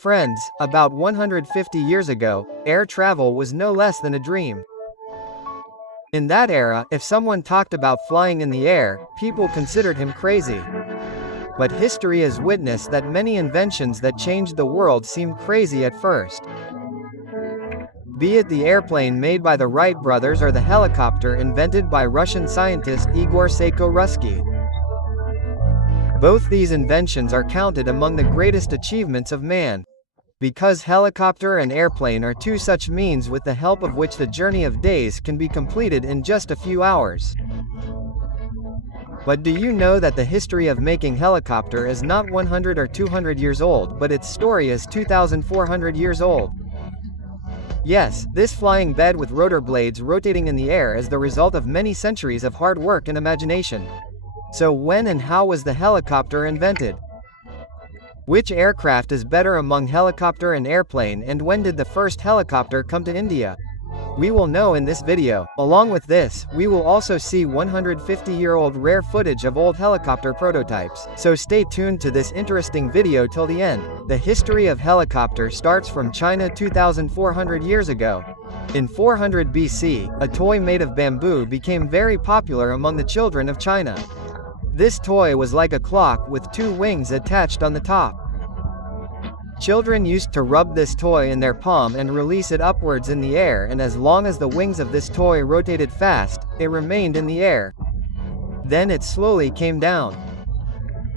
Friends, about 150 years ago, air travel was no less than a dream. In that era, if someone talked about flying in the air, people considered him crazy. But history has witnessed that many inventions that changed the world seemed crazy at first. Be it the airplane made by the Wright brothers or the helicopter invented by Russian scientist Igor Seiko-Russky. Both these inventions are counted among the greatest achievements of man. Because helicopter and airplane are two such means with the help of which the journey of days can be completed in just a few hours. But do you know that the history of making helicopter is not 100 or 200 years old, but its story is 2,400 years old? Yes, this flying bed with rotor blades rotating in the air is the result of many centuries of hard work and imagination. So when and how was the helicopter invented? Which aircraft is better among helicopter and airplane, and when did the first helicopter come to India? We will know in this video. Along with this, we will also see 150-year-old rare footage of old helicopter prototypes. So stay tuned to this interesting video till the end. The history of helicopter starts from China 2,400 years ago. In 400 BC, a toy made of bamboo became very popular among the children of China. This toy was like a clock with two wings attached on the top. Children used to rub this toy in their palm and release it upwards in the air, and as long as the wings of this toy rotated fast, it remained in the air. Then it slowly came down.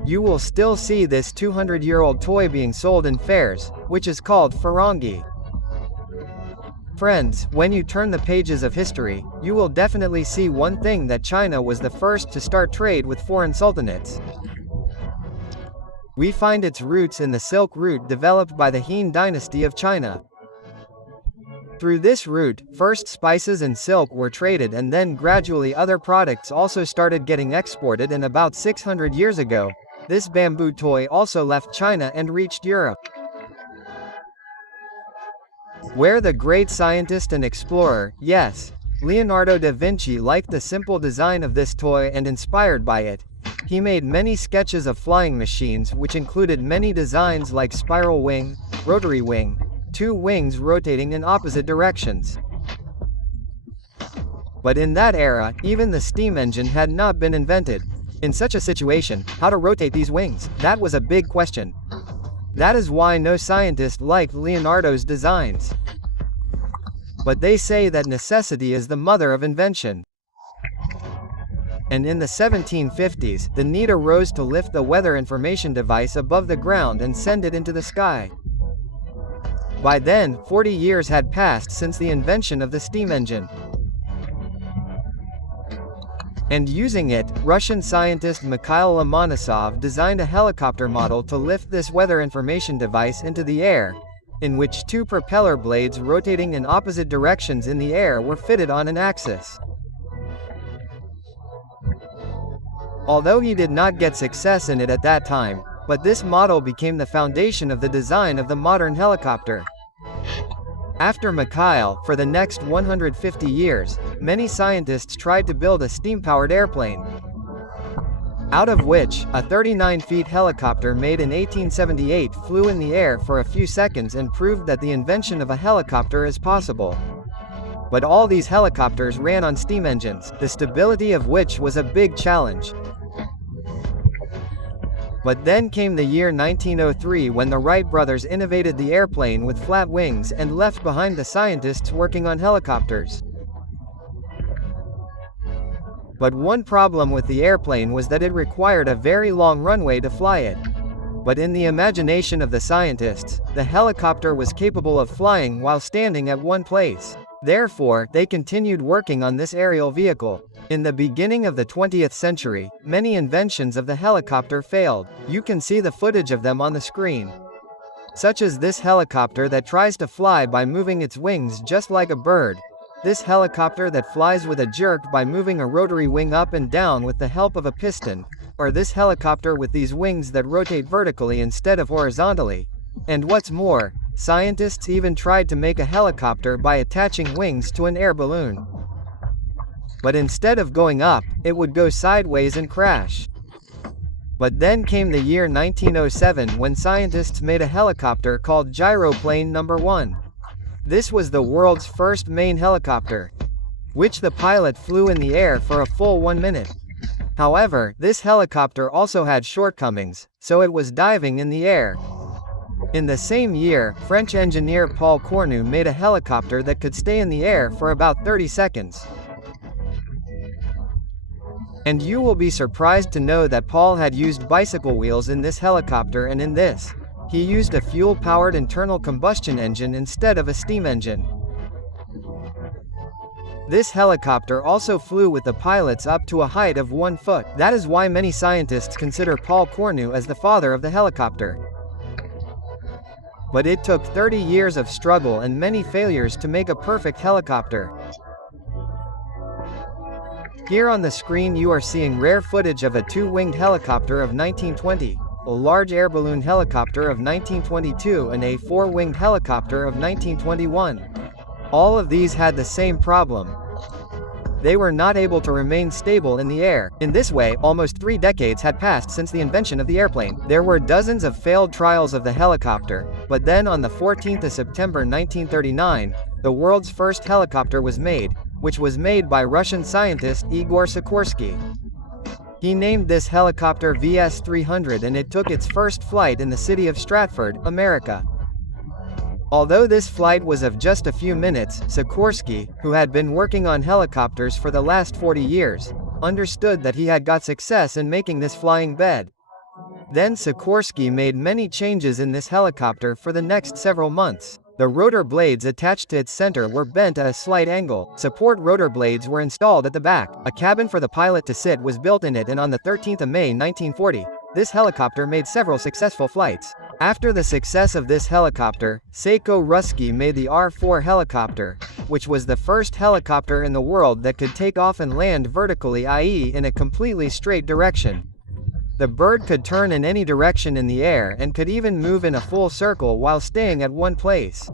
You will still see this 200-year-old toy being sold in fairs, which is called Farangi. Friends, when you turn the pages of history, you will definitely see one thing, that China was the first to start trade with foreign sultanates. We find its roots in the Silk Route developed by the Han dynasty of China. Through this route, first spices and silk were traded, and then gradually other products also started getting exported, and about 600 years ago, this bamboo toy also left China and reached Europe, where the great scientist and explorer, yes, Leonardo da Vinci, liked the simple design of this toy, and inspired by it, he made many sketches of flying machines, which included many designs like spiral wing, rotary wing, two wings rotating in opposite directions. But in that era, even the steam engine had not been invented. In such a situation, how to rotate these wings? That was a big question. That is why no scientist liked Leonardo's designs. But they say that necessity is the mother of invention. And in the 1750s, the need arose to lift the weather information device above the ground and send it into the sky. By then, 40 years had passed since the invention of the steam engine. And using it, Russian scientist Mikhail Lomonosov designed a helicopter model to lift this weather information device into the air, in which two propeller blades rotating in opposite directions in the air were fitted on an axis. Although he did not get success in it at that time, but this model became the foundation of the design of the modern helicopter. After Mikhail, for the next 150 years, many scientists tried to build a steam-powered airplane, out of which, a 39-feet helicopter made in 1878 flew in the air for a few seconds and proved that the invention of a helicopter is possible. But all these helicopters ran on steam engines, the stability of which was a big challenge. But then came the year 1903, when the Wright brothers innovated the airplane with flat wings and left behind the scientists working on helicopters. But one problem with the airplane was that it required a very long runway to fly it. But in the imagination of the scientists, the helicopter was capable of flying while standing at one place. Therefore, they continued working on this aerial vehicle. In the beginning of the 20th century, many inventions of the helicopter failed. You can see the footage of them on the screen. Such as this helicopter that tries to fly by moving its wings just like a bird. This helicopter that flies with a jerk by moving a rotary wing up and down with the help of a piston. Or this helicopter with these wings that rotate vertically instead of horizontally. And what's more, scientists even tried to make a helicopter by attaching wings to an air balloon. But instead of going up, it would go sideways and crash. But then came the year 1907 when scientists made a helicopter called Gyroplane Number 1. This was the world's first main helicopter, which the pilot flew in the air for a full 1 minute. However, this helicopter also had shortcomings, so it was diving in the air. In the same year, French engineer Paul Cornu made a helicopter that could stay in the air for about 30 seconds. And you will be surprised to know that Paul had used bicycle wheels in this helicopter, and in this, he used a fuel-powered internal combustion engine instead of a steam engine. This helicopter also flew with the pilots up to a height of 1 foot. That is why many scientists consider Paul Cornu as the father of the helicopter. But it took 30 years of struggle and many failures to make a perfect helicopter. Here on the screen you are seeing rare footage of a two-winged helicopter of 1920, a large air balloon helicopter of 1922 and a four-winged helicopter of 1921. All of these had the same problem. They were not able to remain stable in the air. In this way, almost 3 decades had passed since the invention of the airplane. There were dozens of failed trials of the helicopter, but then on the 14th of September 1939, the world's first helicopter was made, which was made by Russian scientist Igor Sikorsky. He named this helicopter VS-300 and it took its first flight in the city of Stratford, America. Although this flight was of just a few minutes, Sikorsky, who had been working on helicopters for the last 40 years, understood that he had got success in making this flying bed. Then Sikorsky made many changes in this helicopter for the next several months. The rotor blades attached to its center were bent at a slight angle. Support rotor blades were installed at the back. A cabin for the pilot to sit was built in it, and on the 13th of May 1940, this helicopter made several successful flights. After the success of this helicopter, Seiko Ruski made the R-4 helicopter, which was the first helicopter in the world that could take off and land vertically, i.e. in a completely straight direction. The bird could turn in any direction in the air and could even move in a full circle while staying at one place.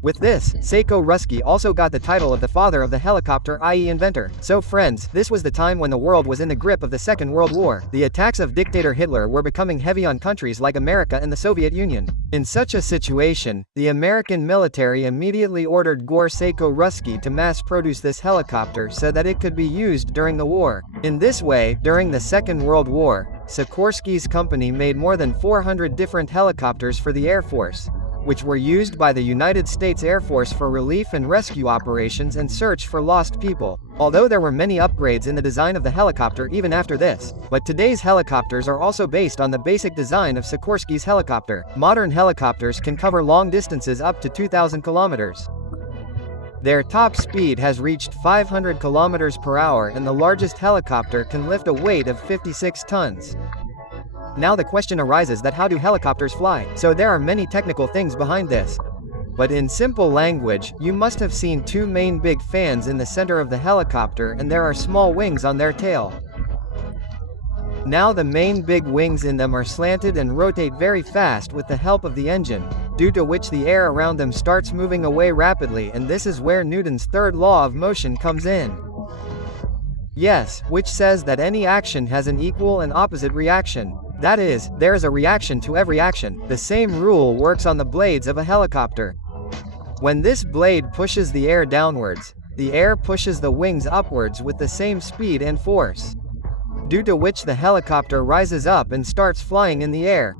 With this, Seiko Ruski also got the title of the father of the helicopter, i.e. inventor. So friends, this was the time when the world was in the grip of the Second World War. The attacks of dictator Hitler were becoming heavy on countries like America and the Soviet Union. In such a situation, the American military immediately ordered Seiko Ruski to mass-produce this helicopter so that it could be used during the war. In this way, during the Second World War, Sikorsky's company made more than 400 different helicopters for the Air Force, which were used by the United States Air Force for relief and rescue operations and search for lost people. Although there were many upgrades in the design of the helicopter even after this, but today's helicopters are also based on the basic design of Sikorsky's helicopter. Modern helicopters can cover long distances up to 2,000 kilometers. Their top speed has reached 500 kilometers per hour, and the largest helicopter can lift a weight of 56 tons. Now the question arises that how do helicopters fly? So there are many technical things behind this. But in simple language, you must have seen two main big fans in the center of the helicopter, and there are small wings on their tail. Now the main big wings in them are slanted and rotate very fast with the help of the engine, due to which the air around them starts moving away rapidly, and this is where Newton's third law of motion comes in. Yes, which says that any action has an equal and opposite reaction. That is, there is a reaction to every action. The same rule works on the blades of a helicopter. When this blade pushes the air downwards, the air pushes the wings upwards with the same speed and force, due to which the helicopter rises up and starts flying in the air.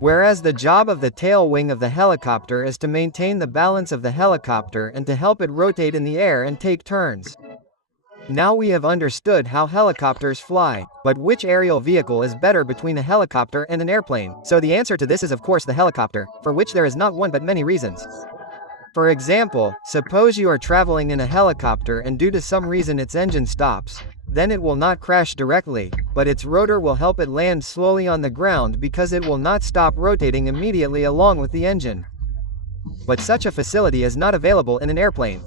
Whereas the job of the tail wing of the helicopter is to maintain the balance of the helicopter and to help it rotate in the air and take turns. Now we have understood how helicopters fly, but which aerial vehicle is better between a helicopter and an airplane? So the answer to this is of course the helicopter, for which there is not one but many reasons. For example, suppose you are traveling in a helicopter and due to some reason its engine stops. Then it will not crash directly, but its rotor will help it land slowly on the ground because it will not stop rotating immediately along with the engine. But such a facility is not available in an airplane.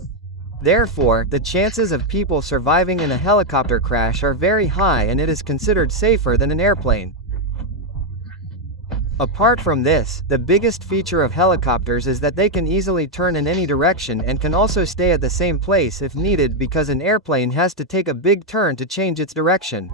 Therefore, the chances of people surviving in a helicopter crash are very high, and it is considered safer than an airplane. Apart from this, the biggest feature of helicopters is that they can easily turn in any direction and can also stay at the same place if needed, because an airplane has to take a big turn to change its direction.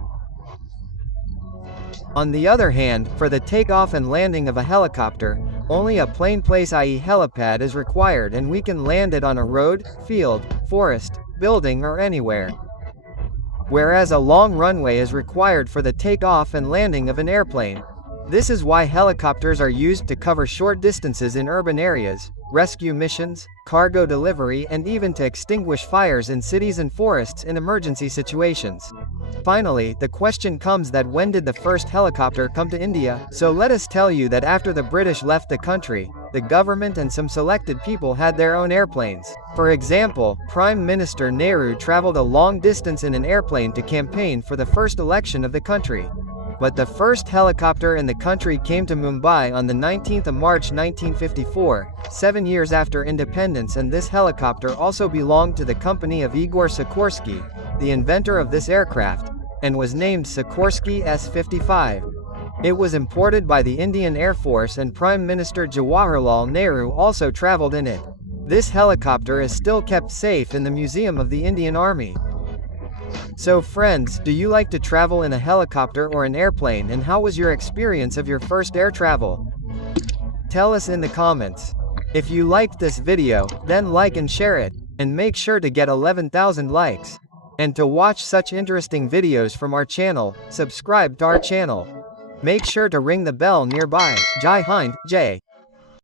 On the other hand, for the takeoff and landing of a helicopter, only a plain place, i.e. helipad, is required, and we can land it on a road, field, forest, building, or anywhere. Whereas a long runway is required for the takeoff and landing of an airplane. This is why helicopters are used to cover short distances in urban areas, rescue missions, cargo delivery, and even to extinguish fires in cities and forests in emergency situations. Finally, the question comes that when did the first helicopter come to India? So let us tell you that after the British left the country, the government and some selected people had their own airplanes. For example, Prime Minister Nehru traveled a long distance in an airplane to campaign for the first election of the country. But the first helicopter in the country came to Mumbai on the 19th of March 1954, 7 years after independence, and this helicopter also belonged to the company of Igor Sikorsky, the inventor of this aircraft, and was named Sikorsky S-55. It was imported by the Indian Air Force, and Prime Minister Jawaharlal Nehru also traveled in it. This helicopter is still kept safe in the Museum of the Indian Army. So friends, do you like to travel in a helicopter or an airplane, and how was your experience of your first air travel? Tell us in the comments. If you liked this video, then like and share it, and make sure to get 11,000 likes. And to watch such interesting videos from our channel, subscribe to our channel. Make sure to ring the bell nearby. Jai Hind, Jai.